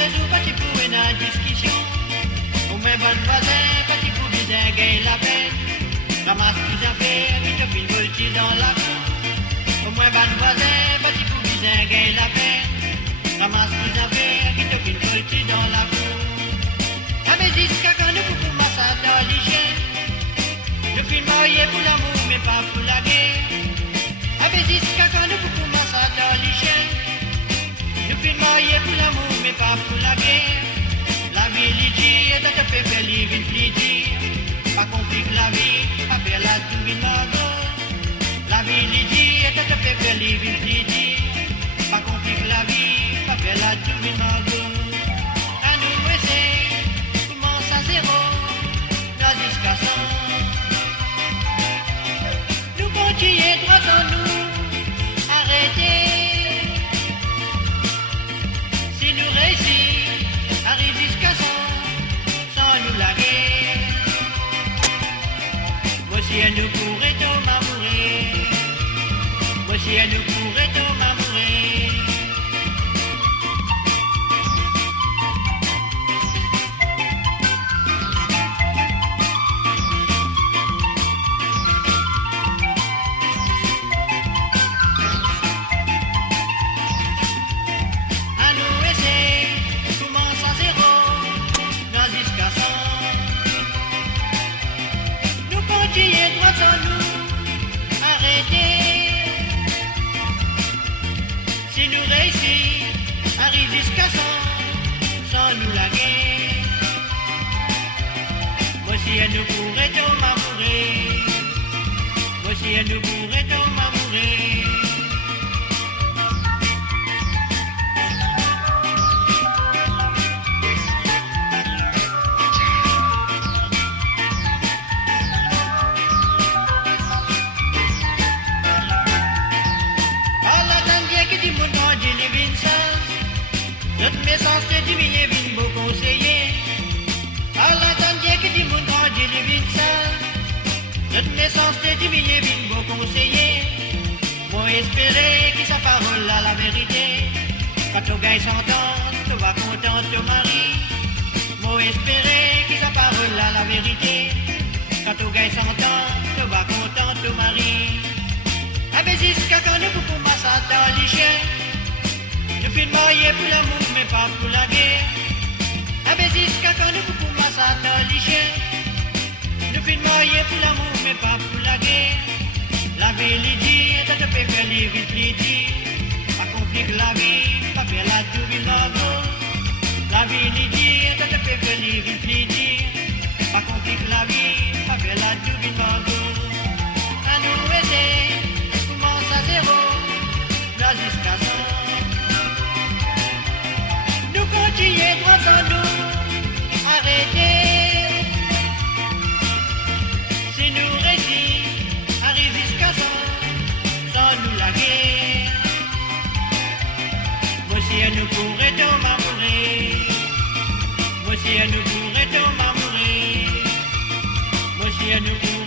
le jour, petit pour une discussion. Au même bon voisin, petit pour bien gagner la peine. Ramasse plus un verre, vite puis le voltige dans la cour. Au moins bon voisin, petit pour bien gagner la peine. Ramasse plus un verre, vite puis le voltige dans la cour. Ah mais jusqu'à quand nous pour massage dans l'hygiène. Je suis marié pour l'amour mais pas pour la guerre. Ah mais jusqu'à quand nous pour massage dans l'hygiène. Je suis marié pour l'amour mais pas pour la guerre. La vie l'idée est de te faire vivre une plaisir. Pas compliquer la vie, pas faire la tour une margot. La vie l'idée est de te faire vivre une plaisir. Pas compliquer la vie, pas faire la tour une margot. À nous essayer, commence à zéro, là jusqu'à 100. Nous continuons droit en nous, arrêtez. Si nous réussissons, arrive jusqu'à 100, sans nous laguer. Voici à nous pourrait tout m'amourer. Voici à nous pourrait tout m'amourer. À nous essayer, commence à zéro, dans jusqu'à 100. Nous continuons droit sans nous, arrêtez. Si nous réussissons, arrive jusqu'à 100, sans nous laguer. Voici à nous pourrait tout m'amourer. Voici à nous pourrait tout m'amourer. Qui mon temps de living sans notre message te dit bien vin beau conseiller. À l'entendre qui dit mon temps de living sans notre message te dit bien vin beau conseiller. Moi espérer que sa parole a la vérité. Quand tu gagnes son temps, tu vas content ton mari. Moi espérer que sa parole a la vérité. Quand tu gagnes son temps, tu vas content ton mari. Ah ben jusqu'à quand nous pour massage dans les chiens. Nous sommes mariés pour l'amour mais pas pour la guerre. Ah ben jusqu'à quand nous pour massage dans les chiens. Nous sommes mariés pour l'amour mais pas pour la guerre. La vie l'idée est de te faire vivre une plaisir. Pas compliquer la vie, pas faire la tour une margot. La vie l'idée est de te faire vivre une plaisir. Pas compliquer la vie, pas faire la tour une margot. À nous essayer. À zéro, là jusqu'à 100. Nous continuons droit en nous, arrêtez. Si nous réussissons, arrive jusqu'à 100, sans nous laguer. Voici à nous pourrait tout m'amourer. Voici à nous pourrait tout m'amourer. Voici à nous pourrait